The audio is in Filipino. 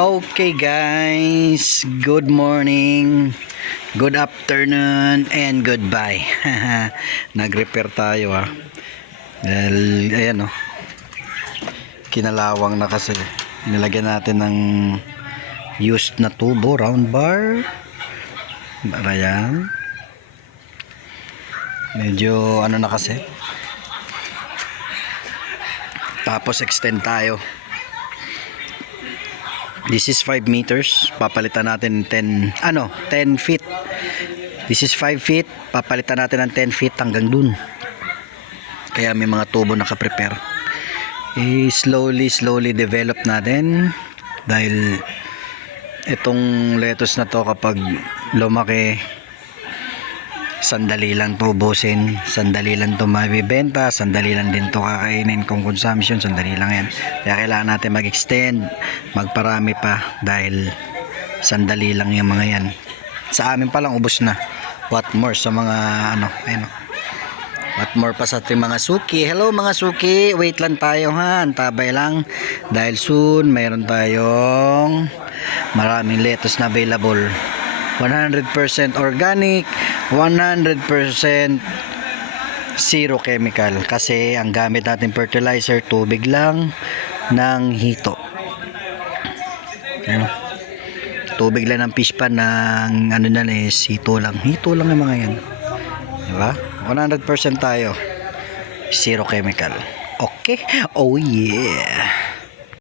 Okay guys, good morning, good afternoon, and goodbye. Nag-repair tayo dahil ayan kinalawang na kasi. Nilagyan natin ng used na tubo, round bar. Ayan. Medyo na kasi. Tapos extend tayo. This is 5 meters, papalitan natin 10 feet. This is 5 feet, papalitan natin ng 10 feet hanggang dun. Kaya may mga tubo naka-prepare. Slowly develop natin dahil itong lettuce na to kapag lumaki, sandali lang tubusin, sandali lang to mabibenta, sandali lang din to kakainin kung consumption, sandali lang yan. Kaya kailangan natin mag-extend, magparami pa dahil sandali lang yung mga yan. Sa amin pa lang ubos na. What more sa mga what more pa sa ating mga suki. Hello mga suki, wait lang tayo antabay lang dahil soon mayroon tayong maraming lettuce na available. 100% organic, 100% zero chemical kasi ang gamit natin fertilizer tubig lang ng hito. Tubig lang ng fish pan ng hito lang yung mga yan, diba? 100% tayo, zero chemical. Okay, oh yeah.